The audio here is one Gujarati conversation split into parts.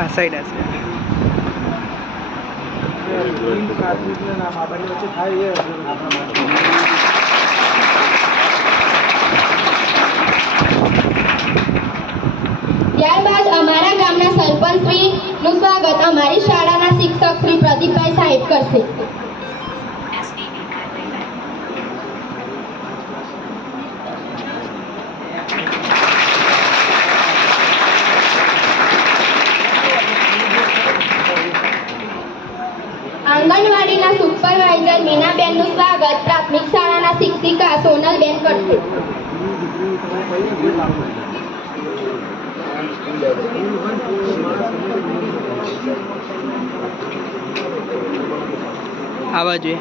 આ સાઈડ હશે. ત્યારબાદ અમારા ગામના સરપંચ શ્રીનું સ્વાગત અમારી શાળાના શિક્ષક શ્રી પ્રદીપભાઈ સાહેબ કરશે. આંગણવાડીના સુપરવાઇઝર મીનાબેનનું સ્વાગત પ્રાથમિક શાળાના શિક્ષિકા સોનલબેન કરશે. આ બાજુ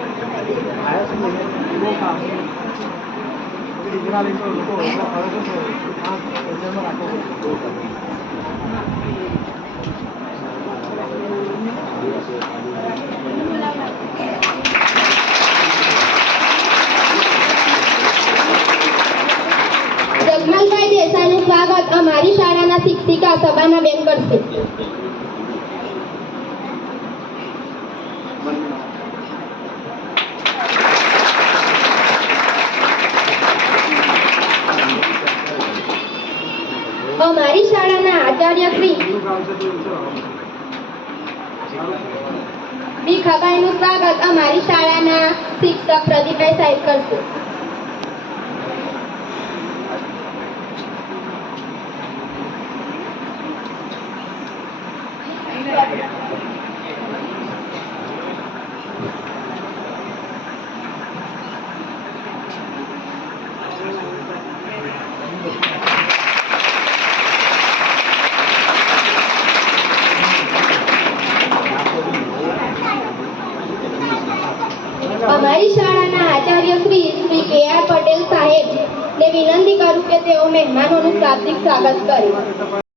જગમલભાઈ દેસાઈનું સ્વાગત અમારી શાળાના શિક્ષિકા સબાનાબેન કરશે. અમારી શાળાના આચાર્ય શ્રી ભીખાભાઈનું સ્વાગત અમારી શાળાના શિક્ષક પ્રદીપભાઈ સાહેબ કરશે. અમારી શાળાના આચાર્ય શ્રી કે આર પટેલ સાહેબ ને વિનંતી કરું કે તેઓ મહેમાનોનું શાબ્દિક સ્વાગત કરે.